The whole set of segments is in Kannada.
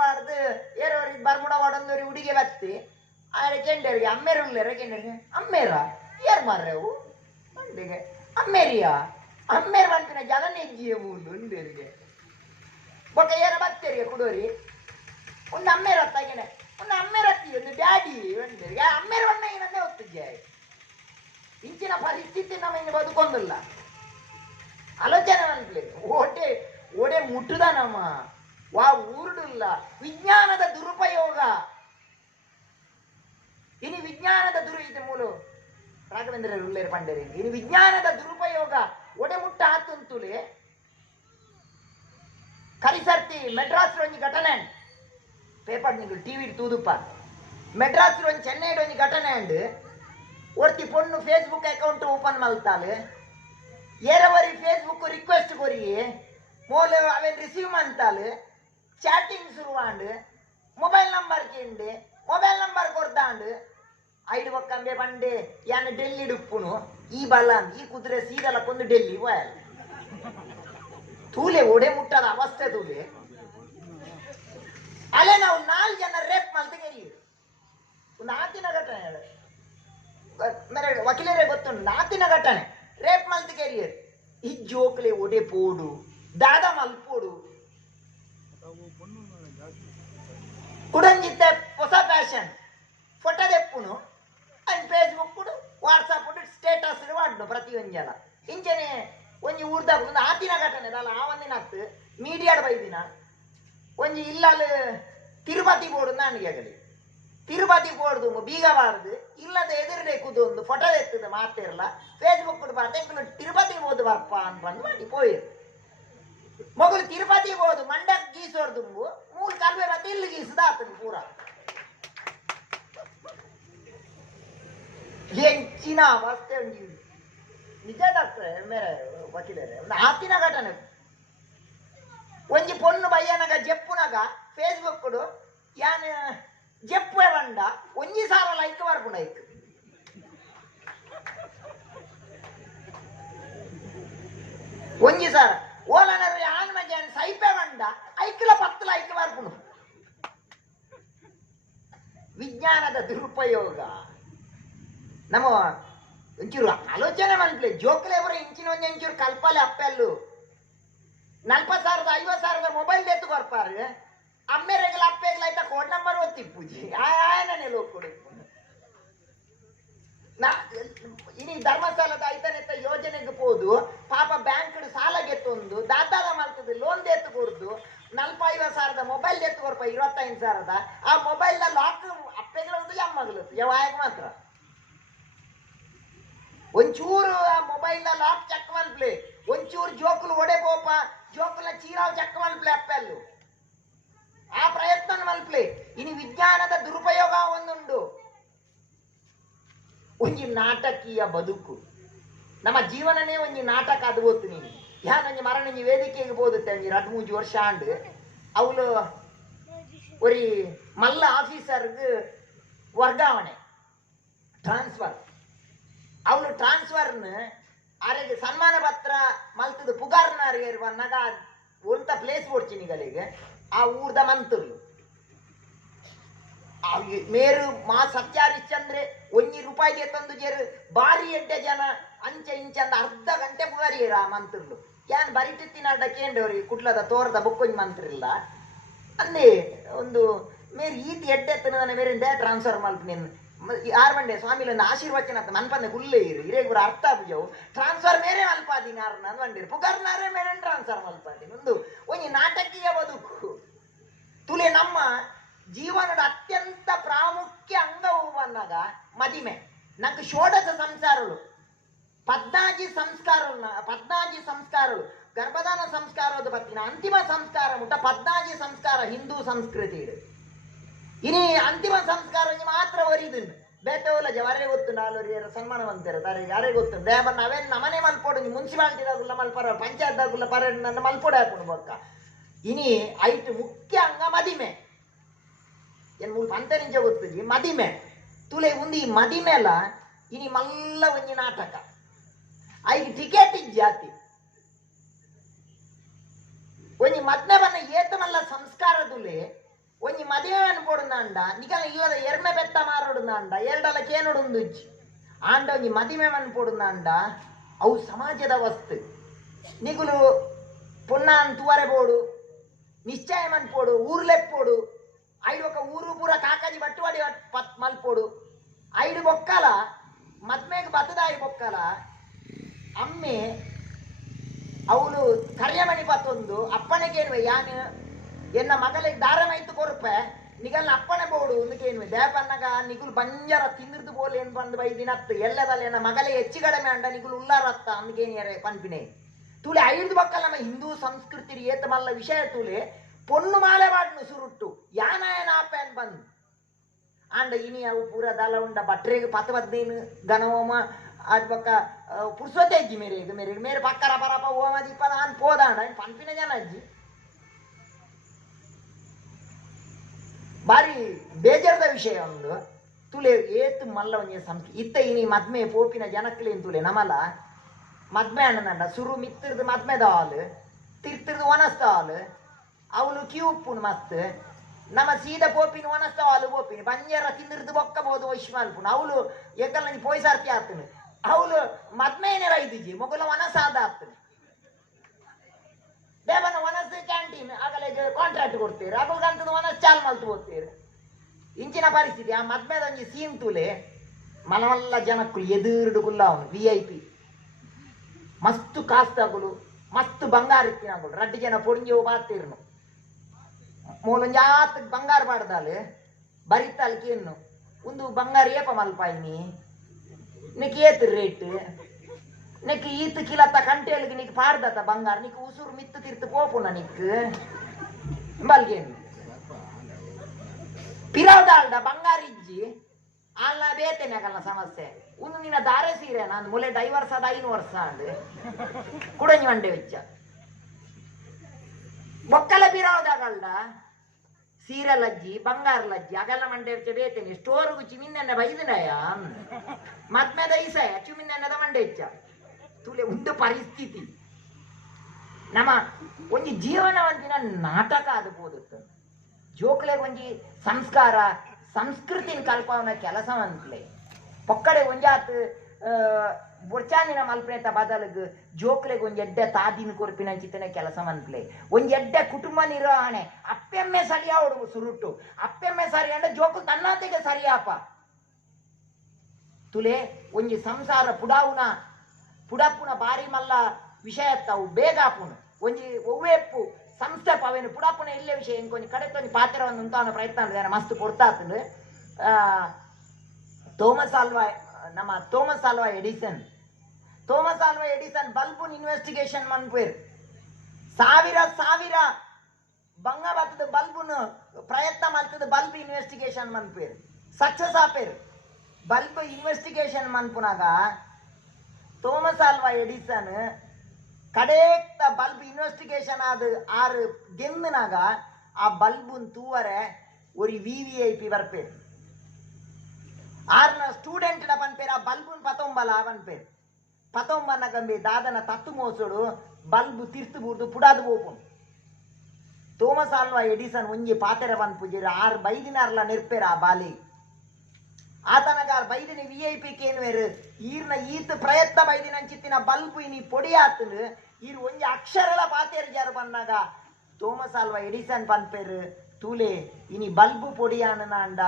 ಬಾರ್ದು ಏರೋರಿಗೆ ಬರ್ಮುಡ ವಾಡೊಂದೊರಿ ಹುಡುಗಿ ಬತ್ತಿ ಆದ್ರೆ ಕೆಂಡರಿಗೆ ಅಮ್ಮೇರು ಉಳ್ಳೇರ ಕೆಂಡರಿಗೆ ಅಮ್ಮೇರ ಏರ್ ಮಾರ್ರೆವು ಮಂಡಿಗೆ ಅಮ್ಮೇರಿಯಾ ಅಮ್ಮೇರ್ ಬಂತಿನ ಜಗನೆಜ್ಜಿಯ ಮೂಲು ಉಂಡರಿಗೆ ಬೊಕ್ಕ ಏರ ಬತ್ತೇರಿಗೆ ಕುಡೋರಿ ಒಂದು ಅಮ್ಮೇರ ಹತ್ತಾಗೇನೆ ಒಂದು ಅಮ್ಮೇರ ಹತ್ತಿ ಒಂದು ಡ್ಯಾಡಿ ಒಂದರಿಗೆ ಅಮ್ಮೇರ ಬಣ್ಣ ಏನಂದೇ ಹೊತ್ತಿದ್ದೆ ಇಂಚಿನ ಪರಿಸ್ಥಿತಿ ನಮ್ಮ ಇನ್ನು ಬದುಕೊಂದಿಲ್ಲ ಆಲೋಚನೆ ಅನ್ಲಿ ಓಟೆ ಓಡೆ ಮುಟ್ಟುದ ನಮ್ಮ ವಾ ಊರುಡಿಲ್ಲ ವಿಜ್ಞಾನದ ದುರುಪಯೋಗ ಇನಿ ವಿಜ್ಞಾನದ ಇದು ಮೂಲು ರಾಘವೇಂದ್ರ ಉಳ್ಳೇರು ಪಂಡರಿ ಇನಿ ವಿಜ್ಞಾನದ ದುರುಪಯೋಗ ಒಡೆ ಮುಟ್ಟ ಆತಂತುಲೆ ಕರಿಸರ್ತಿ ಮೆಡ್ರಾಸ್ ಒಂಜಿ ಘಟನೆ ಪೇಪರ್ ನಿಂಗೆ ಟಿವಿ ತೂದುಪ್ಪ ಮೆಡ್ರಾಸ್ ಒಂಜಿ ಚೆನ್ನೈ ಒಂಜಿ ಘಟನೆ ಅಂಡ್ ಒರ್ತಿ ಪೊಣ್ಣು ಫೇಸ್ಬುಕ್ ಅಕೌಂಟ್ ಓಪನ್ ಮಲ್ತಾಳು ಏರವರಿ ಫೇಸ್ಬುಕ್ ರಿಕ್ವೆಸ್ಟ್ ಕೊರಿ ಮೋಲು ಅವೇನು ರಿಸೀವ್ ಮಂತಾಳು ಚಾಟಿಂಗ್ ಶುರುವಾಂಡು ಮೊಬೈಲ್ ನಂಬರ್ ಕೇಂಡು ಮೊಬೈಲ್ ನಂಬರ್ ಕೊರ್ದಾಂಡು ಐದು ಒಕ್ಕಂಬೆ ಬಂಡೆ ಯಾನು ಡೆಲ್ಲಿ ಡುಪ್ಪುನು ಈ ಬಲ್ಲ ಈ ಕುದುರೆ ಸೀದಲ ಕೊಂದು ಡೆಲ್ಲಿ ಹೋಯಲ್ ತೂಲೆ ಒಡೆ ಮುಟ್ಟದ ಅವಸ್ಥೆ ತೂಲೆ ಅಲ್ಲೇ ನಾವು 4 ಜನ ರೇಪ್ ಮಲ್ತಗೆರಿ ಒಂದು ಆತಿನ ಘಟನೆ ಮೇರೆ ವಕೀಲರೇ ಗೊತ್ತುಂಟು ನಾತಿನ ಘಟನೆ ರೇಪ್ ಮಲ್ತಗೆರಿ ಈ ಜೋಕ್ಲೆ ಒಡೆ ಪೋಡು ದಾದ ಮಲ್ಪೋಡು ಕುಡಂಜಿತ್ತೆ ಹೊಸ ಫ್ಯಾಷನ್ ಫೋಟೋ ತೆಪ್ಪುನು ಅಂಡ್ ಫೇಸ್ಬುಕ್ ಕುಡು ವಾಟ್ಸಪ್ ಸ್ಟೇಟಸ್ ವಾಡ್ನು ಪ್ರತಿಯೊಂದು ಜನ ಇಂಚನೆ ಒಂಜಿ ಊರ್ದಾಗ ಒಂದು ಆತಿನ ಘಟನೆ ಅಲ್ಲ ಆ ಒಂದಿನ ಹತ್ತು ಮೀಡಿಯಾಡ್ ಬೈದಿನ ಒಂಜಿ ಇಲ್ಲಲ್ಲಿ ತಿರುಪತಿ ಬೋರ್ಡು ನನಗೆ ಆಗಲಿ ತಿರುಪತಿ ಬೋರ್ದು ಬೀಗಬಾರ್ದು ಇಲ್ಲದ ಎದುರುಡೆ ಕುದೊಂದು ಫೋಟೋ ಎತ್ತದ ಮಾತಿರಲ್ಲ ಫೇಸ್ಬುಕ್ ಬರ್ತಾ ತಿರುಪತಿ ಬೋದು ಬರ್ಪ ಅನ್ಬಂದು ಮಾಡಿ ಪೋಯಿರು ಮಗಳು ತಿರುಪತಿ ಬೋದು ಮಂಡ್ಯಕ್ಕೆ ಗೀಸೋರ್ದು ಮೂಲ ಕಲ್ವೆ ಮತ್ತೆ ಇಲ್ಲಿ ಗೀಸದ ಆತನ ಪೂರ ಹೆಂಚಿನ ಅವಸ್ಥೆ ಉಂಟು ನಿಜ ಡಾಕ್ಟ್ರೆ ಮೇರೆ ವಕೀಲರೇ ಒಂದು ಆತಿನ ಘಟನೆ ಒಂಜಿ ಪೊಣ್ಣು ಬಯ್ಯನಗ ಜಪ್ಪುನಗ ಫೇಸ್ಬುಕ್ ಕೊಡು ಯಾನ್ ಜಪ್ಪೆ ಬಂಡ ಒಂಜಿ ಸಾರ ಲೈಕ್ ಬರ್ಪುಂಡ ಐಕ್ ಒಂಜಿ ಸಾರ ಓಲನರು ಯಾನ್ ಮಜಾನ್ ಸೈಪೆ ಬಂಡ ಐಕ್ಲ 10 ಲೈಕ್ ಬರ್ಪುಂಡು ವಿಜ್ಞಾನದ ದುರುಪಯೋಗ ನಮ್ಮ ಒಂಚೂರು ಆಲೋಚನೆ ಮಲ್ಪಲೆ ಜೋಕ್ಲೆ ಅವರ ಇಂಚಿನ ಒಂದು ಒಂಚೂರು ಕಲ್ಪಲೆ ಅಪ್ಪೆಲ್ಲು 40,000 50,000 ಮೊಬೈಲ್ ಎತ್ತು ಬರ್ಪಾರು ಅಮ್ಮೆರೆಗಲ ಅಪ್ಪೆಗಲ ಆಯ್ತಾ ಕೋಡ್ ನಂಬರ್ ಒತ್ತಿ ಪೂಜಿ ಆಯನೇ ಲೋಕ್ ಕೊಡು ಇನಿ ಧರ್ಮಸ್ಥಳದ ಐತನೆತ್ತ ಯೋಜನೆಗೆ ಹೋದು ಪಾಪ ಬ್ಯಾಂಕ್ ಸಾಲ ಗೆತ್ತೊಂದು ದಾತಾದ ಮಾಡ್ತದೆ ಲೋನ್ ಎತ್ತು ಕೊಡ್ದು 40,000-50,000 ಮೊಬೈಲ್ ಎತ್ತು ಕೊಡ್ಪ 25,000 ಆ ಮೊಬೈಲ್ ಲಾಕ್ ಅಪ್ಪೆಗಳದ್ದು ಅಮ್ಮಗಳು ಯಾವಾಗ ಮಾತ್ರ ಒಂಚೂರು ಆ ಮೊಬೈಲ್ ಲಾಕ್ ಚೆಕ್ ಮಲ್ಪ್ಲೆ ಒಂಚೂರು ಜೋಕುಲು ಒಡೆ ಪೋಪ ಜೋಕುಲ ಚೀರಾವ್ ಚೆಕ್ ಮಲ್ಪ್ಲೆ ಅಪ್ಪೆಲ್ಲು ಆ ಪ್ರಯತ್ನ ಮಲ್ಪ್ಲೆ ಇನಿ ವಿಜ್ಞಾನದ ದುರುಪಯೋಗ ಒಂದುಂಡು ಒಂಜಿ ನಾಟಕೀಯ ಬದುಕು ನಮ್ಮ ಜೀವನನೇ ಒಂಜಿ ನಾಟಕ ಅದು ಗೊತ್ತು ನೀನು ಯಾನೊಂಜಿ ಮರಣಿ ವೇದಿಕೆಗೆ ಬೋದುತ್ತೆ ಒಂಜಿ 2-3 ವರ್ಷ ಆಂಡು ಅವಳು ಒರಿ ಮಲ್ಲ ಆಫೀಸರ್ಗೆ ವರ್ಗಾವಣೆ ಟ್ರಾನ್ಸ್ಫರ್ ಅವಳು ಟ್ರಾನ್ಸ್ಫರ್ನ ಆರೆಗೆ ಸನ್ಮಾನ ಪತ್ರ ಮಲ್ತದ ಪುಗಾರ್ನಾರಿಗೆ ಬಂದಾಗ ಒಂತ ಪ್ಲೇಸ್ ಕೊಡ್ಚಿನಿಗಳಿಗೆ ಆ ಊರ್ದ ಮಂತರ್ಲು ಮೇರು ಮಾ ಸತ್ಯಾರಿಶ್ಚಂದ್ರೆ ₹1 ತಂದು ಜೇರು ಬಾರಿ ಎಡ್ಡೆ ಜನ ಅಂಚೆ ಇಂಚಂದ ಅರ್ಧ ಗಂಟೆ ಪುಗಾರಿಯರ ಆ ಮಂತ್ರಲು ಯಾನ್ ಬರಿಟಿತ್ತಿನ ಡಕೇಂಡವ್ರಿಗೆ ಕುಟ್ಲದ ತೋರದ ಬೊಕ್ಕೊಂಜಿ ಮಂತ್ರಿಲ್ಲ ಅಂದೇ ಒಂದು ಮೇರು ಈತಿ ಎಡ್ಡೆತ್ತನ ಮೇರಿಂದ ಟ್ರಾನ್ಸ್ಫರ್ ಮಲ್ಪನೇನು ಯಾರು ಬಂಡೆ ಸ್ವಾಮಿಲನ್ನ ಆಶೀರ್ವಚನ ಅಂತ ಮನ್ಪಂದೆ ಕುಲ್ಲೇ ಇರು ಇರೇಗುರ ಅರ್ಥ ಆಗುಜವು ಟ್ರಾನ್ಸ್ಫರ್ ಮೇರೆ ಮಲ್ಪಾದೀನಿ ಯಾರನ್ನ ಬಂದಿರು ಪುಗಾರ್ನಾರೇ ಮೇರೆ ಟ್ರಾನ್ಸ್ಫರ್ ಮಲ್ಪಾದೀನಿ ಒಂಜಿ ನಾಟಕೀಯ ಬದುಕು ತುಲೆ ನಮ್ಮ ಜೀವನದ ಅತ್ಯಂತ ಪ್ರಾಮುಖ್ಯ ಅಂಗವು ಬಂದಾಗ ಮದಿಮೆ ನಂಗೆ ಷೋಡಶ ಸಂಸ್ಕಾರಗಳು 14 ಸಂಸ್ಕಾರಗಳು ಗರ್ಭಧಾನ ಸಂಸ್ಕಾರದ ಪತ್ತಿನ ಅಂತಿಮ ಸಂಸ್ಕಾರ ಮುಟ್ಟ 14 ಸಂಸ್ಕಾರ ಹಿಂದೂ ಸಂಸ್ಕೃತಿ ಇದೆ ಇನಿ ಅಂತಿಮ ಸಂಸ್ಕಾರ ಮಾತ್ರ ಒರಿದುಂಡು ಬೇತವಲ್ಲ ಜವಾರೇ ಗೊತ್ತು ನಾಲ್ವರಿಗೆ ಸನ್ಮಾನವಂತರ ಯಾರೇ ಗೊತ್ತು ದೇವನ್ನ ಅವೇನು ನಮನೆ ಮಲ್ಪೋಡು ಮುನ್ಸಿಪಾಲಿಟಿದಾಗುಲ್ಲ ಮಲ್ಪರ ಪಂಚಾಯತ್ದಾಗುಲ್ಲ ಪರ ನನ್ನ ಮಲ್ಪೋಡೆ ಹಾಕೊಂಡು ಬೊಕ್ಕ ಇನಿ ಐಟು ಮುಖ್ಯ ಅಂಗ ಮದಿಮೆ ಏನು ಮೂರು ಪಂತನಿಂಚ ಗೊತ್ತುಜಿ ಮದಿಮೆ ತುಲೆ ಉಂದಿ ಮದಿಮೆಲ ಇನಿ ಮಲ್ಲ ಒಂಜಿ ನಾಟಕ ಐದು ಟಿಕೆಟ್ ಜಾತಿ ಒಂಜಿ ಮದ್ನೆ ಬನ್ನ ಏತ ಮಲ್ಲ ಸಂಸ್ಕಾರ ತುಲೆ ಒಂಜಿ ಮದುವೆ ಅನ್ಕೊಡುಂದಾಂಡ ನಿಕಲ ಇಲ್ಲದ ಎರ್ಮೆ ಬೆತ್ತ ಮಾರೋಡುಂದಾಂಡ ಎರಡಲ ಕೇನೊಡುಂದುಜ್ಜಿ ಆಂಡ ಒಂಜಿ ಮದುವೆ ಅನ್ಕೊಡುಂದಾಂಡ ಅವು ಸಮಾಜದ ವಸ್ತು ನಿಗುಲು ಪುನ್ನಾನ್ ತುವರೆ ಬೋಡು ನಿಶ್ಚಯ ಮನ್ಪೋಡು ಊರ್ಲೆಪ್ಪೋಡು ಐದು ఒక ಊರು ಪೂರ ಕಾಕಾಜಿ ಬಟ್ಟುವಾಡಿ ಮಲ್ಪೋಡು ಐದು ಬೊಕ್ಕಲ ಮದ್ಮೆಗೆ ಬತ್ತದಾಯಿ ಬೊಕ್ಕಲ ಅಮ್ಮೆ ಅವಳು ಕರಿಯಮಣಿ ಪತ್ತೊಂದು ಅಪ್ಪನೆಗೇನ್ವೆ ಯಾನು ಎನ್ನ ಮಗಳಿಗೆ ದಾರಮೈತು ಕೊರಪೆ ನಿಗಲ್ನ ಅಪ್ಪನೆ ಬೋಡು ಒಂದಕ್ಕೇನ್ವೆ ದೇಪನ್ನಗ ನಿಗುಲು ಬಂಜರ ತಿಂದಿರ್ದು ಬೋಲೆ ಏನು ಬಂದು ಬೈ ದಿನತ್ತು ಎಲ್ಲದಲ್ಲಿ ಎನ್ನ ಮಗಲೆ ಹೆಚ್ಚು ಕಡಿಮೆ ಅಂಡ ನಿಗುಲು ಉಲ್ಲಾರತ್ತ ಅಂದಕೇನಿಯರೆ ಪನ್ಪಿನೆ ತೂಲೆ ಐದು ಬಕ್ಕಲ್ಲ ನಮ್ಮ ಹಿಂದೂ ಸಂಸ್ಕೃತಿ ಏತ ಮಲ್ಲ ವಿಷಯ ತೂಲೆ ಪೊನ್ನು ಮಾಲೆ ಬಾಡ್ನು ಸುರುಟ್ಟು ಯಾನಾಯನ ಆಪೇನ್ ಬಂದು ಆಂಡ ಇನಿ ಅವು ಪೂರ ದಲ ಉಂಡ ಬಟ್ರೆಗೆ ಪತ್ತು ಬದ್ದೇನು ಗಣವೋಮ ಅದು ಪಕ್ಕ ಪುರ್ಸೊತೆ ಅಜ್ಜಿ ಮೇರೆ ಪಕ್ಕರ ಪರಪ ಓಮ ದೀಪ ನಾನು ಪೋದಾಂಡ ಪನ್ಪಿನ ಜನ ಅಜ್ಜಿ ಬಾರಿ ಬೇಜಾರದ ವಿಷಯ ಒಂದು ತುಲೆ ಏತು ಮಲ್ಲ ಒಂಜಿ ಸಂಸ್ಕೃತಿ ಇತ್ತ ಇನಿ ಮದ್ಮೆ ಪೋಪಿನ ಜನಕ್ಲೇನ್ ತುಲೆ ನಮಲ ಮದ್ಮೆ ಅಣ್ಣನಂಡ ಸುರು ಮಿತ್ತಿರ್ದು ಮದ್ಮೆದ ಹಾಲು ತಿರ್ತಿರ್ದು ಒನಸ್ತ ಹಾಲು ಅವಳು ಕ್ಯೂ ಉಪ್ಪುನು ಮಸ್ತ್ ನಮ್ಮ ಸೀದ ಪೋಪಿನ ಒನಸ್ತ ಹಾಲು ಪೋಪಿನ ಬಂಜರ ತಿಂದಿರ್ದು ಬೊಕ್ಕಬಹುದು ವೈಶ್ಮಲ್ಪುನು ಅವಳು ಎಕ್ಕಲ್ಲ ನೀ ಪೋಯ್ಸಾರ್ತಿ ಆತನು ಅವಳು ಮದ್ಮೇನೆ ರೈದಿಜಿ ಮೊಗಲ ಒನಸಾದ ಆತನು ದೇವನ ಒನಸ್ ಕ್ಯಾಂಟೀನ್ ಆಗಲೇ ಕಾಂಟ್ರಾಕ್ಟ್ ಕೊಡ್ತೀರಿ ಅಗಲ್ಗಂತದ ಒನಸ್ ಚಾಲ್ ಮಲ್ತು ಹೋಗ್ತೀರಿ ಇಂಚಿನ ಪರಿಸ್ಥಿತಿ ಆ ಮದ್ಮೆದಂಜಿ ಸೀನ್ ತೂಲೆ ಮಲಮಲ್ಲ ಜನಕ್ಕೂ ಎದುರುಡುಗುಲ್ಲ ಅವನು VIP ಮಸ್ತ್ ಕಾಸ್ತಾಗುಲು ಮಸ್ತ್ ಬಂಗಾರ ಇತ್ತಿನಾಗುಲು ರಡ್ಡು ಜನ ಪೊಂಜಿ ಬಾತಿರ್ನು ಮೂಲೊಂಜಾತ್ ಬಂಗಾರ ಬಾಡ್ದಾಲು ಬರಿತಾಲ್ಕೇನು ಒಂದು ಬಂಗಾರ ಏಪ ಮಲ್ಪಾಯಿನಿ ನಿಕ್ ಏತ್ ರೇಟ್ ನಿಕ್ ಈತ್ ಕಿಲತ್ತ ಕಂಟೇಳಿಗೆ ನಿಕ್ ಪಾಡ್ದತ್ತ ಬಂಗಾರ ನಿಕ್ ಉಸುರು ಮಿತ್ತು ತಿರ್ತು ಪೋಪುನ ನಿಕ್ ಬಲ್ಗೇನು ಪಿರಾವ್ದಾಲ್ದ ಬಂಗಾರ ಇಜ್ಜಿ ಅಲ್ಲ ಬೇತೇನೆ ಆಗಲ್ಲ ಸಮಸ್ಯೆ ಒಂದು ನಿನ್ನ ದಾರೆ ಸೀರೆ ನಾನು ಮುಲೆ ಡೈವರ್ಸ್ ಅದ 5 ವರ್ಷ ಅಂದು ಕುಡಂಜಿ ಮಂಡೆ ವೆಚ್ಚ ಬೊಕ್ಕಲ ಪಿರಾವ್ದಾಗಲ್ದ ಸೀರೆ ಲಜ್ಜಿ ಬಂಗಾರ ಲಜ್ಜಿ ಅಗಲ್ಲ ಮಂಡೆ ವೆಚ್ಚ ಬೇತೇನೆ ಸ್ಟೋರ್ ಗುಚ್ಚಿ ಮಿನ್ನೆನ್ನ ಬೈದನಯ ಮದ್ಮೆದ ಈಸಯ ಚುಮಿನ್ನೆನ್ನದ ಮಂಡೆ ವೆಚ್ಚ ತುಲೆ ಒಂದು ಪರಿಸ್ಥಿತಿ ನಮ್ಮ ಒಂಜಿ ಜೀವನವಂತಿನ ನಾಟಕ ಅದು ಬೋದುತ್ತ ಜೋಕ್ಲೆ ಒಂಜಿ ಸಂಸ್ಕಾರ ಸಂಸ್ಕೃತಿನ ಕಲ್ಪವನ ಕೆಲಸವಂತಲೇ ಪೊಕ್ಕಡೆ ಒಂಜಾತ್ ಬೊಚ್ಚಾನಿನ ಮಲ್ಪನೆತ ಬದಲಿಗೆ ಜೋಕ್ಲೆಗೆ ಒಂಜಿ ಎಡ್ಡೆ ತಾದಿನ ಕೊರ್ಪಿನ ಚಿತ್ತನೆ ಕೆಲಸವಂತಲೇ ಒಂಜಿ ಎಡ್ಡೆ ಕುಟುಂಬ ನಿರ್ವಹಣೆ ಅಪ್ಪೆಮ್ಮೆ ಸರಿಯಾ ಹುಡುಗು ಸುರುಟ್ಟು ಅಪ್ಪೆಮ್ಮೆ ಸರಿ ಅಂದ್ರೆ ಜೋಕು ತನ್ನಾತೆಗೆ ಸರಿಯಾಪ ತುಲೆ ಒಂಜಿ ಸಂಸಾರ ಪುಡಪ್ಪುನ ಬಾರಿ ಮಲ್ಲ ವಿಷಯ ತಾವು ಬೇಗ ಆಪುನು ಒಂಜಿ ಒವ್ವೆಪ್ಪು ಸಂಸ್ಥೆ ಪವೇನು ಪುಡಪ್ಪನ ಇಲ್ಲೇ ವಿಷಯ ಇಂಕೊಂಜಿ ಕಡೆತೊಂಜಿ ಪಾತ್ರವನ್ನು ಉಂಟಾನ ಪ್ರಯತ್ನ ಮಾಡಿದಾರೆ ಮಸ್ತ್ ಕೊಡ್ತಾತಂದು ಥೋಮಸ್ ಆಲ್ವಾ ಎಡಿಸನ್ ಬಲ್ಬುನ್ ಇನ್ವೆಸ್ಟಿಗೇಷನ್ ಮನ್ಪೇರು ಸಾವಿರ ಬಂಗ ಬತ್ತದ ಬಲ್ಬುನ್ ಪ್ರಯತ್ನ ಮಾಡ್ತದ ಬಲ್ಬ್ ಇನ್ವೆಸ್ಟಿಗೇಷನ್ ಮನ್ಪೇರು ಸಕ್ಸಸ್ ಆಪೇರು ಬಲ್ಬ್ ಇನ್ವೆಸ್ಟಿಗೇಷನ್ ಮನ್ಪುನಾಗ ಥೋಮಸ್ ಆಲ್ವಾ ಎಡಿಸನ್ ಕಡೇಕ್ತ ಬಲ್ಬ್ ಇನ್ವೆಸ್ಟಿಗೇಷನ್ ಆದ ಆರು ಗೆಂದನಾಗ ಆ ಬಲ್ಬುನ್ ತೂವರೆ ಒರಿ VVIP ಬರ್ಪೇರು ಆರ್ನ ಸ್ಟೂಡೆಂಟ್ನ ಪನ್ಪೇರು ಆ ಬಲ್ಬುನ್ ಪತೊಂಬಲ ಪನ್ಪೇರು ಪತೊಂಬನ್ನ ಗಂಬಿ ದಾದನ ತತ್ತು ಮೋಸೋಡು ಬಲ್ಬ್ ತಿರ್ತು ಬೂರ್ದು ಪುಡಾದು ಬೋಪುನು ಥೋಮಸ್ ಆಲ್ವಾ ಎಡಿಸನ್ ಒಂಜಿ ಪಾತೆರೆ ಪನ್ಪುಜಿರು 6 ಬೈದಿನಾರ್ಲ ನೆರ್ಪೇರು ಆ ಬಾಲಿ ಆತನಗ ಬೈದಿನ VIP ಕೇನ್ವೇರು ಈರ್ನ ಈತ್ ಪ್ರಯತ್ನ ಬೈದಿನ ಚಿತ್ತಿನ ಬಲ್ಬ್ ಇನಿ ಪೊಡಿ ಆತನು ಈರು ಒಂಜಿ ಅಕ್ಷರಲ ಪಾತೇರು ಜಾರು ಬಂದಾಗ ಥೋಮಸ್ ಆಲ್ವಾ ಎಡಿಸನ್ ಪನ್ಪೇರು ತೂಲೆ ಇನಿ ಬಲ್ಬ್ ಪೊಡಿಯಾನ ಅಂಡ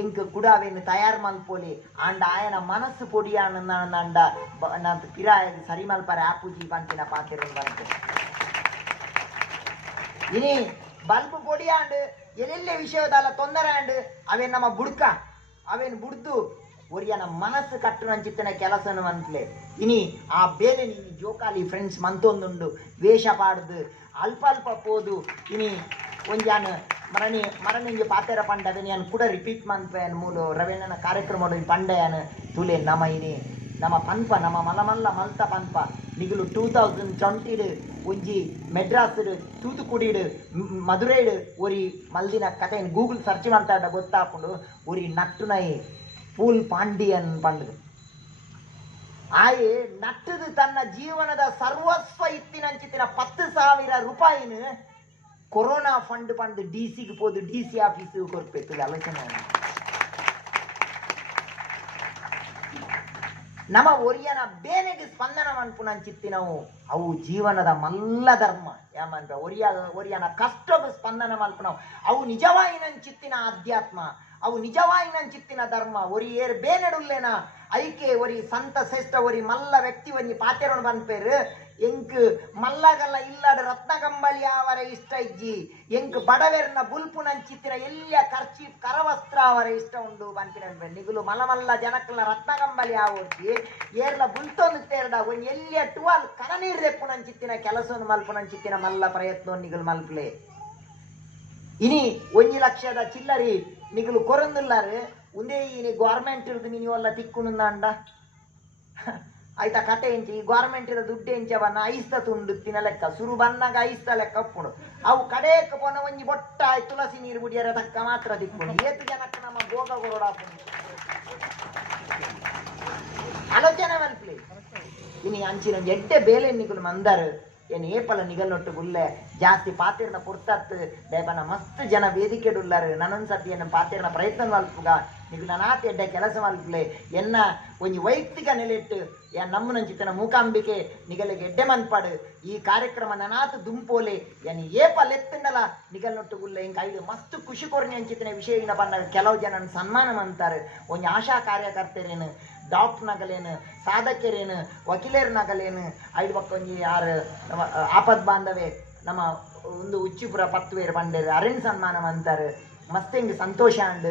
ಎಂಕ್ ಕುಡಾವೇನು ತಯಾರು ಮಲ್ಪೋಲಿ ಅಂಡ ಆಯನ ಮನಸ್ಸು ಪೊಡಿಯಾನ ಅಂಡ ನಂತ ಪಿರಾಯ ಸರಿ ಮಲ್ಪರೆ ಆಪುಜಿ ಪಂಪಿನ ಪಾತೇರು ಬಂತು ಇನಿ ಬಲ್ಬ್ ಪೊಡಿಯಾಂಡು ಎಲ್ಲೆಲ್ಲೇ ವಿಷಯದಲ್ಲ ತೊಂದರೆ ಅಂಡು ಅವೇ ನಮ್ಮ ಬುಡ್ಕ ಅವೇನು ಬುಡ್ದು ಒರಿಯನ ಮನಸ್ಸು ಕಟ್ಟುನಂಚಿತ್ತಿನ ಕೆಲಸನು ಮಂತ್ಲೆ ಇನಿ ಆ ಬೇರೆ ನೀನು ಜೋಕಾಲಿ ಫ್ರೆಂಡ್ಸ್ ಮಂತೊಂದುಂಡು ವೇಷ ಪಾಡ್ದು ಅಲ್ಪ ಪೋದು ಇನಿ ಒಂಜಾನು ಮರಣಿಂಗೆ ಪಾತೆರ ಪಂಡ ಅವೇನು ಕೂಡ ರಿಪೀಟ್ ಮನ್ಪೇನು ಮೂಲು ರವೇಣನ ಕಾರ್ಯಕ್ರಮ ಪಂಡೆಯನು ತುಲೆ ನಮ್ಮ ಇನಿ ನಮ್ಮ ಪನ್ಪ ನಮ್ಮ ಮಲಮಲ್ಲ ಮಲ್ತ ಪನ್ಪ ನಿಗುಲು 2020 ಒಂಜಿ ಮೆಡ್ರಾಸ್ ತೂತುಕುಡಿಡು ಮಧುರೈಡು ಒರಿ ಮಲ್ದಿನ ಕಥೆ ಗೂಗಲ್ ಸರ್ಚ್ ಮಾಡ್ತಾಡ ಗೊತ್ತಾಪುಂಡು ಒರಿ ನಟ್ಟುನೈ ಪೂಲ್ ಪಾಂಡಿಯನ್ ಪಂಡು ಆಯೆ ನಟ್ಟದು ತನ್ನ ಜೀವನದ ಸರ್ವಸ್ವ ಇತ್ತಿನಂಚಿತ್ತಿನ 10,000 ರೂಪಾಯಿನ ಕೊರೋನಾ ಫಂಡ್ ಪಂದು ಡಿಸಿಗೆ ಪೋದು ಡಿಸಿ ಆಫೀಸಿಗೆ ಕೊರ್ಪೆತ್ತು ಆಲೋಚನೆ ನಮ್ಮ ಒರಿಯನ ಬೇನೆಗೆ ಸ್ಪಂದನ ಮನ್ಪುನಂಚಿತ್ತಿ ನಾವು ಅವು ಜೀವನದ ಮಲ್ಲ ಧರ್ಮ ಯಾಮಂತ ಒರಿಯನ ಕಷ್ಟದ ಸ್ಪಂದನ ಮಲ್ಪ ನಾವು ಅವು ನಿಜವಾಯಿನಂಚಿತ್ತಿನ ಅಧ್ಯಾತ್ಮ ಅವು ನಿಜವಾಯಿನಂಚಿತ್ತಿನ ಧರ್ಮ ಒರಿ ಏರ್ ಬೇನೆಡುಲ್ಲೇನ ಐಕೆ ಒರಿ ಸಂತ ಶ್ರೇಷ್ಠ ಒರಿ ಮಲ್ಲ ವ್ಯಕ್ತಿ ಒಂಜಿ ಪಾತೆರೋಣ ಬಂದ್ಪೇರು ಎಂಕ್ ಮಲ್ಲಗಲ್ಲ ಇಲ್ಲಡ ರತ್ನಗಂಬಳಿ ಅವರ ಇಷ್ಟ ಇಜ್ಜಿ ಎಂಕ್ ಬಡವೆರ್ನ ಬುಲ್ಪುನಂಚಿತ್ತಿನ ಎಲ್ಲ ಖರ್ಚಿ ಕರವಸ್ತ್ರ ಅವರ ಇಷ್ಟ ಉಂಡು ಬಂತಿನ ನಿಗುಲು ಮಲ್ಲ ಜನಕ್ಕಲ್ಲ ರತ್ನಗಂಬಳಿ ಆವೋರ್ಜಿ ಏರ್ಲ ಬುಲ್ತೊಂದು ತೇರ್ಡ ಒಂದ್ ಎಲ್ಲ ಟುವಲ್ ಕನನೀರ್ ದೆಪ್ಪುನಂಚಿತ್ತಿನ ಕೆಲಸವನ್ನು ಮಲ್ಪುನಂಚಿತ್ತಿನ ಮಲ್ಲ ಪ್ರಯತ್ನ ನಿಗುಲು ಮಲ್ಪಲೆ ಇನಿ 1 ಲಕ್ಷದ ಚಿಲ್ಲರಿ ನಿಗುಲು ಕೊರಂದುಲ್ಲಾರು ಒಂದೇ ಇನಿ ಗೌರ್ಮೆಂಟ್ ಇರ್ದು ನೀವೆಲ್ಲ ತಿಕ್ಕುನುಂದ ಅಂಡ ಆಯ್ತಾ ಕತೆ ಎಂಚಿ ಈ ಗೌರ್ಮೆಂಟ್ ದುಡ್ಡು ಎಂಚವನ್ನ ಐಸ್ತ ತುಂಡುತ್ತಿನ ಲೆಕ್ಕ ಸುರು ಬಂದಾಗ ಐಸ್ತ ಲೆಕ್ಕ ಒಪ್ಪುಡು ಅವು ಕಡೆಯಕ್ಕೆ ಪೋನ ಒಂಜಿ ಬೊಟ್ಟ ತುಳಸಿ ನೀರು ಬಿಡಿಯರ ತಕ್ಕ ಮಾತ್ರ ತಿಕ್ಕೊಂಡು ಏತು ಜನಕ್ಕೆ ನಮ್ಮ ಭೋಗ ಕೊರೋಡಾಪು ಆಲೋಚನೆ ಮಲ್ಪಲಿ ಇನಿ ಅಂಚಿನ ಎಡ್ಡೆ ಬೇಲೆ ನಿಗುಲು ಮಂದಾರು ಏನು ಏಪಲ ನಿಗಲ್ನೊಟ್ಟು ಗುಲ್ಲೆ ಜಾಸ್ತಿ ಪಾತಿರ್ನ ಪುರ್ತತ್ ದೇಪನ ಮಸ್ತ್ ಜನ ವೇದಿಕೆಡುಲ್ಲಾರು ನನ್ನೊಂದ್ಸತಿ ಏನು ಪಾತಿರ್ನ ಪ್ರಯತ್ನ ಮಲ್ಪುಗ ನಿಗು ನಾನಾತಿ ಎಡ್ಡೆ ಕೆಲಸ ಮಲ್ಪಲೆ ಎನ್ನ ಒಂಜಿ ವೈಯಕ್ತಿಕ ನೆಲೆಟ್ಟು ನಮ್ಮನಂಚಿತನ ಮೂಕಾಂಬಿಕೆ ನಿಗಲಿಗೆ ಎಡ್ಡೆ ಮನ್ಪಾಡು ಈ ಕಾರ್ಯಕ್ರಮ ನನಾತು ದುಂಪೋಲೆ ಏನು ಏಪಲ್ ಎತ್ತಂಡಲ ನಿಗಲ್ನೊಟ್ಟು ಗುಲ್ಲೆ ಇಂಕ ಐದು ಮಸ್ತ್ ಖುಷಿ ಕೊರ್ನಿ ಅಂಚಿತಿನ ವಿಷಯ ಬಂದಾಗ ಕೆಲವು ಜನ ಸನ್ಮಾನ ಮಂತಾರೆ ಒಂಜಿ ಆಶಾ ಕಾರ್ಯಕರ್ತರೇನು ಡಾಕ್ಟರ್ ನಗಲೇನು ಸಾಧಕರೇನು ವಕೀಲರ್ ನಗಲೇನು ಐದು ಪಕ್ಕ ಒಂಜಿ ಯಾರು ನಮ್ಮ ಆಪದ್ ಬಾಂಧವೇ ನಮ್ಮ ಒಂದು ಉಚ್ಚಿಪುರ 10 ವೇರು ಬಂಡೇರು ಅರೆನ್ ಸನ್ಮಾನ ಅಂತಾರೆ ಮಸ್ತ್ ಹಿಂಗೆ ಸಂತೋಷ ಅಂಡ್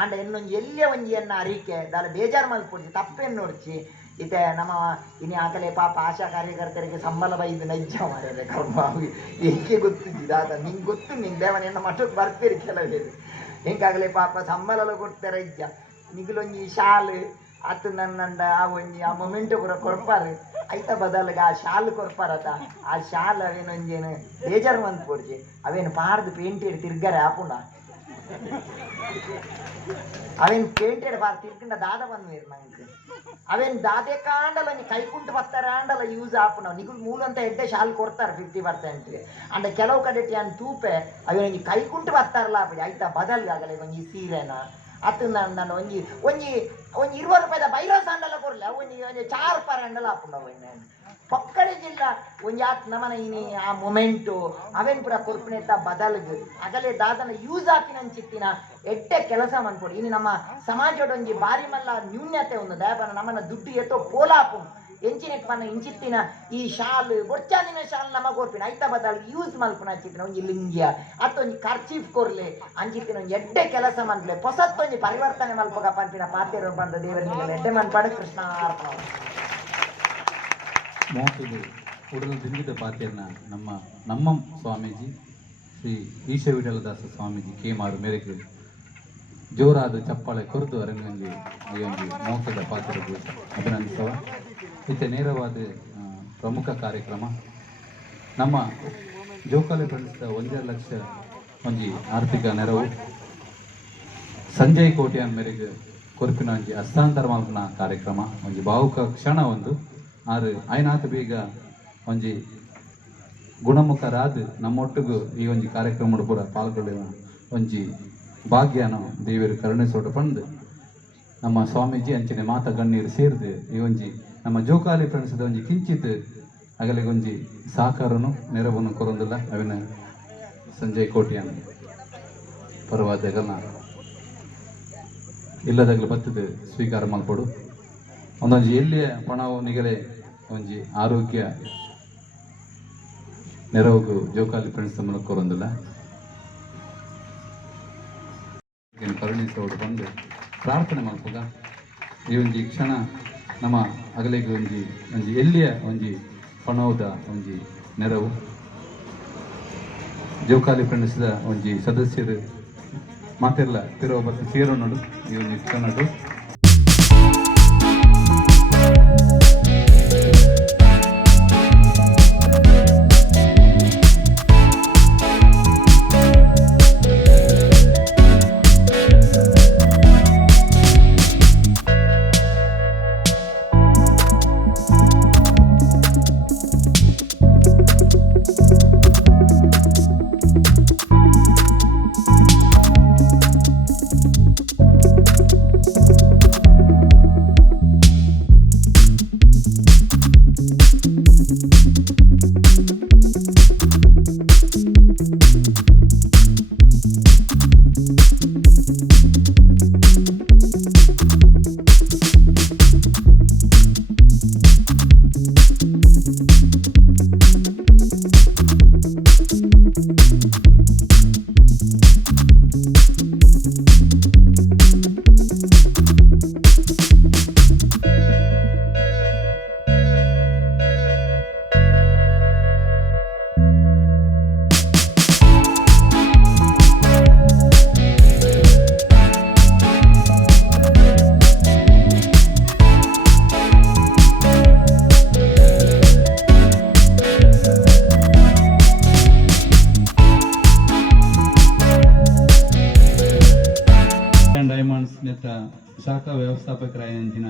ಆಂಡ ಇನ್ನೊಂದು ಎಲ್ಲೇ ಒಂಜಿ ಎನ್ನ ಅರಿಕೆ ದಾಲ ಬೇಜಾರು ಮಲ್ಪೊಡ್ಚಿ ತಪ್ಪೇನು ನೋಡ್ಚಿ ಇತ್ತೆ ನಮ್ಮ ಇನಿ ಆಕಲೆ ಪಾಪ ಆಶಾ ಕಾರ್ಯಕರ್ತರಿಗೆ ಸಂಬಳ ಬೈದು ನಜ್ಜ ಮಾರ್ರೆ ಕರ್ಮ ಏಕೆ ಗೊತ್ತಿದ್ದಿ ದಾದ ನಿಂಗೆ ಗೊತ್ತು ನಿಂಗೆ ದೇವನ ಎನ್ನ ಮಠಕ್ಕೆ ಬರ್ತೀರಿ ಕೆಲವೇರು ಹಿಂಗಾಗಲೇ ಪಾಪ ಸಂಬಳ ಕೊಡ್ತಾರೆ ಇಜ್ಜ ನಿಗುಲೊಂಜಿ ಶಾಲು ಅತ್ತು ನನ್ನಂಡ ಆ ಒಂಜಿ ಆ ಮೊಮೆಂಟ್ ಪೂರ ಕೊರ್ಪಾರು ಐತ ಬದಲಿಗೆ ಆ ಶಾಲು ಕೊರ್ಪಾರತ ಆ ಶಾಲ್ ಅವೇನೊಂಜೇನು ಬೇಜಾರು ಮಂತ್ ಕೊಡ್ಚಿ ಅವೇನು ಪಾಡ್ದು ಪೇಂಟೆಡ್ ತಿರ್ಗಾರೆ ಆಪುಂಡ ಅವೇನು ಪೇಂಟೆಡ್ ಪಾರ್ ತಿರ್ಕೊಂಡ ದಾದ ಬಂದ್ವೇರು ನಂಗೆ ಅವೇನು ದಾದೆ ಕಾಂಡಲ ನೀ ಕೈಕುಂಟು ಬರ್ತಾರೆ ಆಂಡಲ ಯೂಸ್ ಆಪುಂಡ ನಿಗುಲ್ ಮೂಲಂತ ಎಡ್ಡೆ ಶಾಲ್ ಕೊಡ್ತಾರೆ 50% ಅಂಡ ಕೆಲವು ಕಡೆ ಅನ್ ತೂಪೆ ಅವೇನು ಕೈಕುಂಟು ಬರ್ತಾರಲ್ಲ ಆಯ್ತಾ ಬದಲ್ಗೆ ಆಗಲ್ಲ ಒಂಜಿ ಸೀರೆನ ಅತ್ತು ನಾನು ಒಂಜಿ 20 ರೂಪಾಯಿದ ಬೈರೋ ಸಾಂಡಲ ಕೊಡ್ಲ ಒಂಜಿ 4 ರೂಪಾಯಿ ಅಂಡಲ ಹಾಪುಂಡ ಪಕ್ಕಡೆ ಜಿಲ್ಲ ಒಂಜಿ ಆತ್ ನಮನ ಇನಿ ಆ ಮೊಮೆಂಟು ಅವೇನ್ ಪುರ ಕೊರ್ಪಣೆತ್ತ ಬದಲ್ಗ್ ಅಗಲೇ ದಾದನ ಯೂಸ್ ಆಪಿನಂಚಿತ್ತಿನ ಎಡ್ಡೆ ಕೆಲಸ ಮನ್ಪೊಡು ಇನಿ ನಮ್ಮ ಸಮಾಜದ ಒಂಜಿ ಬಾರಿ ಮಲ್ಲ ನ್ಯೂನ್ಯತೆ ಒಂದು ದಯಪನ ನಮ್ಮನ ದುಡ್ಡು ಎತ್ತೋ ಪೋಲಾಪು ಎಂಚಿನೆಟ್ ಪನ್ನ ಇಂಚಿತ್ತಿನ ಈ ಶಾಲ್ ಬೊಚ್ಚಾನಿನ ಶಾಲ್ ನಮ ಕೊರ್ಪಿನ ಐತ ಬದಲ್ ಯೂಸ್ ಮಲ್ಪನ ಹಚ್ಚಿತ್ತಿನ ಒಂಜಿ ಲಿಂಗಿಯ ಅತ್ತೊಂಜಿ ಕರ್ಚೀಫ್ ಕೊರ್ಲೆ ಅಂಚಿತ್ತಿನ ಒಂಜಿ ಎಡ್ಡೆ ಕೆಲಸ ಮನ್ಲೆ ಹೊಸತ್ತೊಂಜಿ ಪರಿವರ್ತನೆ ಮಲ್ಪಗ ಪಂಪಿನ ಪಾತೆರು ಬಂದ ದೇವರಿಗೆ ಎಡ್ಡೆ ಮನ್ಪಾಡು ಕೃಷ್ಣ ಅರ್ಪಣ ಮೋಸದು ಉಡಲು ದಿಂಗಿದ ಪಾತೆಯನ್ನ ನಮ್ಮ ಸ್ವಾಮೀಜಿ ಶ್ರೀ ಈಶ ವಿಠಲದಾಸ ಸ್ವಾಮೀಜಿ ಕೇಮಾರು ಮೇರೆಗೆ ಜೋರಾದ ಚಪ್ಪಾಳೆ ಕೊರದು ಅರಂಗಂಗೆ ಈ ಒಂದು ಮೋಸದ ಪಾತ್ರಗಳು ಅಭಿನಂದಿಸುವ ಇತ್ತೆ ನೇರವಾದ ಪ್ರಮುಖ ಕಾರ್ಯಕ್ರಮ ನಮ್ಮ ಜೋಕಾಲಿ ಫ್ರೆಂಡ್ಸ್ದ 1 ಲಕ್ಷ ಒಂಜಿ ಆರ್ಥಿಕ ನೆರವು ಸಂಜಯ್ ಕೋಟ್ಯಾನ್ ಮೇರೆಗೆ ಕೊರ್ಪಿನ ಒಂಜಿ ಹಸ್ತಾಂತರ ಮಲ್ಪನ ಕಾರ್ಯಕ್ರಮ ಒಂಜಿ ಭಾವುಕ ಕ್ಷಣ ಒಂದು ಆರು ಐನಾತ್ ಬೇಗ ಒಂಜಿ ಗುಣಮುಖರಾದ ನಮ್ಮೊಟ್ಟಿಗೂ ಈ ಒಂಜಿ ಕಾರ್ಯಕ್ರಮ ಪೂರ ಪಾಲ್ಗೊಳ್ಳುವ ಒಂಜಿ ಭಾಗ್ಯನ ದೇವರು ಕರುಣಿಸೋಟ ಪಂದು ನಮ್ಮ ಸ್ವಾಮೀಜಿ ಅಂಚನೆ ಮಾತ ಗಣ್ಣೀರು ಸೇರಿದು ಈ ಒಂಜಿ ನಮ್ಮ ಜೋಕಾಲಿ ಫ್ರೆಂಡ್ಸ್ದ ಒಂಜಿ ಕಿಂಚಿತ್ ಅಗಲಿಗೆ ಒಂಜಿ ಸಹಕಾರನು ನೆರವನ್ನು ಕೊರೊಂದಿಲ್ಲ ಅವಿನ ಸಂಜಯ್ ಕೋಟ್ಯಾನ್ ಪರವಾದಗಲ್ನ ಇಲ್ಲದಾಗಲು ಬತ್ತದ ಸ್ವೀಕಾರ ಮಲ್ಪಡು ಒಂದೊಂಜಿ ಎಲ್ಲಿಯ ಪಣವು ನಿಗಲೆ ಒಂಜಿ ಆರೋಗ್ಯ ನೆರವು ಜೋಕಾಲಿ ಫ್ರೆಂಡ್ಸ್ ಮೂಲಕ ಕೊರೊಂದಿಲ್ಲ ಕರುಣಿಸೋಡು ಬಂದು ಪ್ರಾರ್ಥನೆ ಮಲ್ಪುಗ ಈ ಒಂಜಿ ಕ್ಷಣ ನಮ್ಮ ಅಗಲಿಗೆ ಒಂಜಿ ಎಲ್ಲಿಯ ಒಂಜಿ ಪಣವದ ಒಂಜಿ ನೆರವು ಜೋಕಾಲಿ ಫ್ರೆಂಡ್ಸ್ದ ಒಂಜಿ ಸದಸ್ಯರು ಮಾತೆಲ್ಲ ತಿರುವ ಬತ್ತು ಸೇರೋನಡು ಈ ಒಂಜಿ ಕ್ಷಣಡು ಡೈಮಂಡ್ಸ್ ನೇತ ಶಾಖಾ ವ್ಯವಸ್ಥಾಪಕರಾಯಂಚಿನ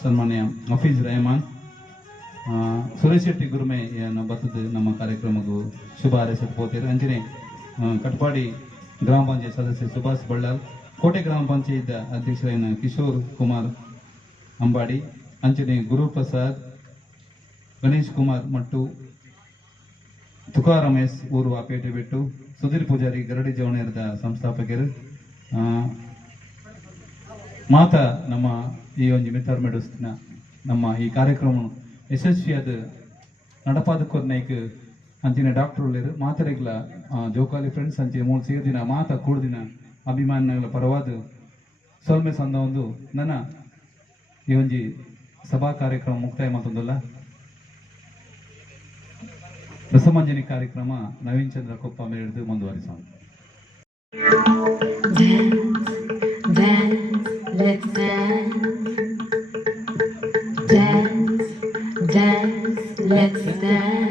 ಸನ್ಮಾನ್ಯ ಹಫೀಜ್ ರೆಹಮಾನ್ ಸುರೇಶ್ ಶೆಟ್ಟಿ ಗುರುಮೆ ಬರ್ತದೆ ನಮ್ಮ ಕಾರ್ಯಕ್ರಮಕ್ಕೂ ಶುಭ ಹಾರೈಸಕ್ಕೆ ಹೋಗ್ತಾರೆ ಅಂಚನೆ ಕಟ್ಪಾಡಿ ಗ್ರಾಮ ಪಂಚಾಯತ್ ಸದಸ್ಯ ಸುಭಾಷ್ ಬಳ್ಳಾಲ್ ಕೋಟೆ ಗ್ರಾಮ ಪಂಚಾಯತ್ ಅಧ್ಯಕ್ಷರಾದ ಕಿಶೋರ್ ಕುಮಾರ್ ಅಂಬಾಡಿ ಅಂಚನೆ ಗುರುಪ್ರಸಾದ್ ಗಣೇಶ್ ಕುಮಾರ್ ಮಟ್ಟು ತುಕಾರಾಮ್ ಎಸ್ ಊರು ಪೇಟೆ ಬಿಟ್ಟು ಸುಧೀರ್ ಪೂಜಾರಿ ಗರಡಿ ಜವಣೇರದ ಸಂಸ್ಥಾಪಕರು ಮಾತ ನಮ್ಮ ಈ ಒಂದು ಮಿತಾರ್ ಮೆಡುಸ್ತಿನ ನಮ್ಮ ಈ ಕಾರ್ಯಕ್ರಮ ಯಶಸ್ವಿಯಾದ ನಡಪಾದಕ್ಕೊರ್ನೈಕ್ ಅಂಚಿನ ಡಾಕ್ಟರ್ ಉಳ್ಳೇರು ಮಾತರೆಗ್ಲ ಜೋಕಾಲಿ ಫ್ರೆಂಡ್ಸ್ ಅಂಚಿನ ಮೂರು ಸೇರಿದಿನ ಮಾತ ಕೂಡ್ದಿನ ಅಭಿಮಾನಿಗಳ ಪರವಾದ ಸೊಲ್ಮೆ ಸಂದ ಒಂದು ನನ್ನ ಈ ಒಂಜಿ ಸಭಾ ಕಾರ್ಯಕ್ರಮ ಮುಕ್ತಾಯ ಮತ್ತೊಂದಲ್ಲ ರಸಮಂಜನಿ ಕಾರ್ಯಕ್ರಮ ನವೀನ್ ಚಂದ್ರ ಕೊಪ್ಪ ಮೇಳಿದು ಮುಂದುವರಿಸೋಣ. Let's dance, dance, dance, let's dance.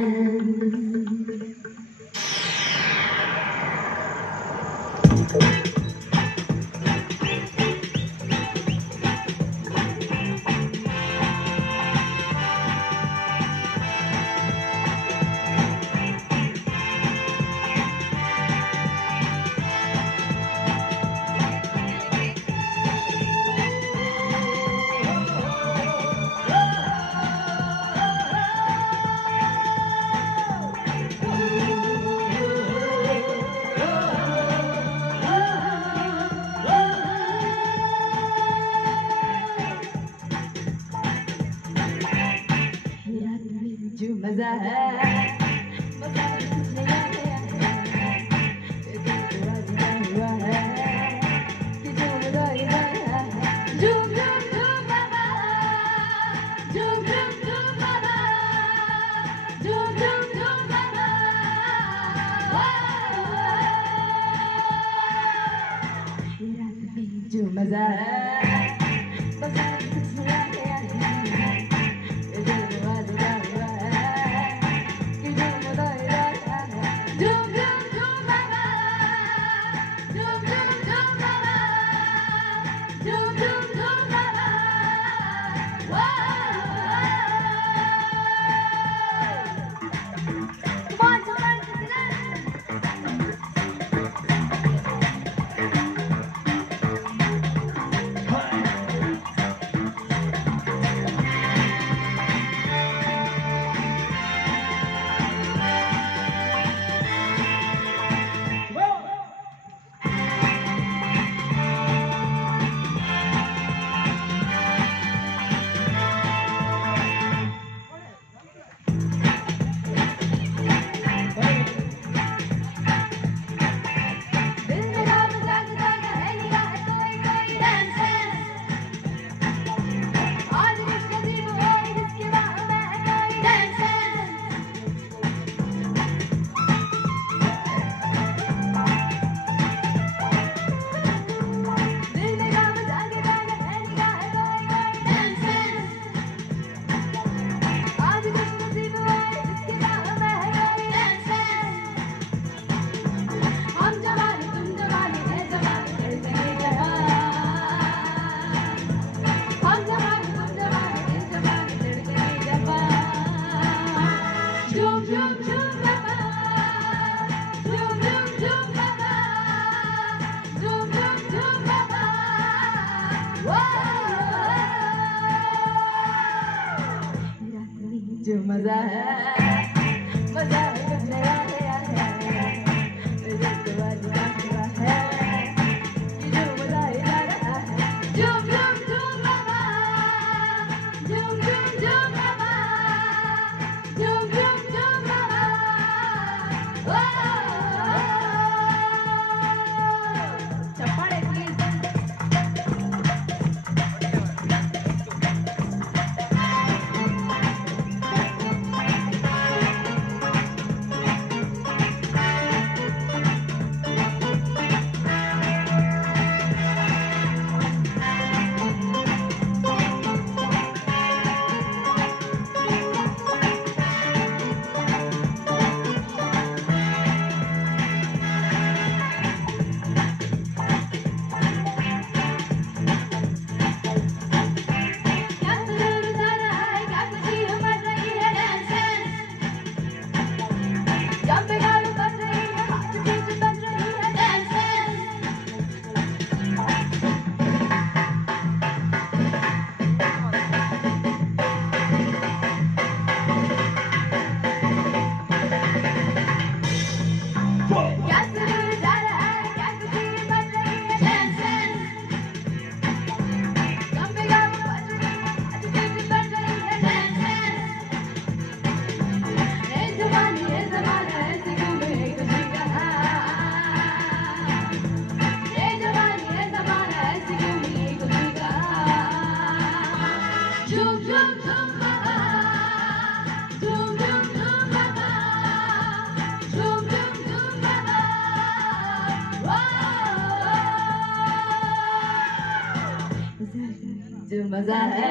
मजा है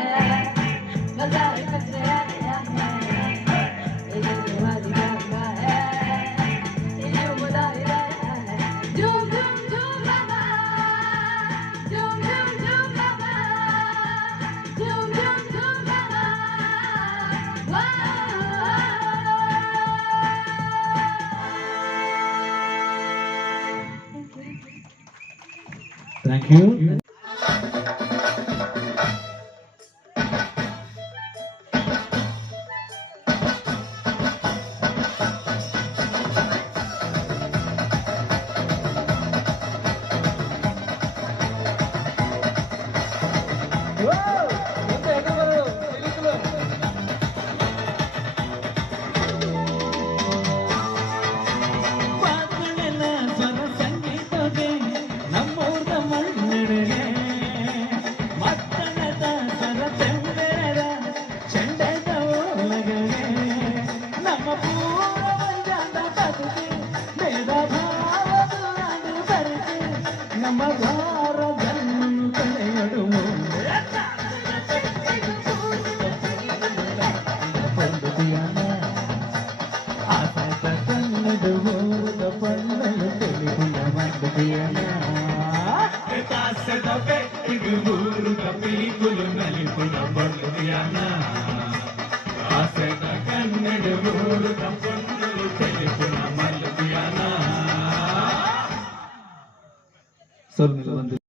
कुछ याद है ये जो वाली गाना है ये जो मजा है झूम झूम झूम बाबा झूम झूम झूम बाबा झूम झूम झूम बाबा ಥ್ಯಾಂಕ್ ಯು. ಸರ್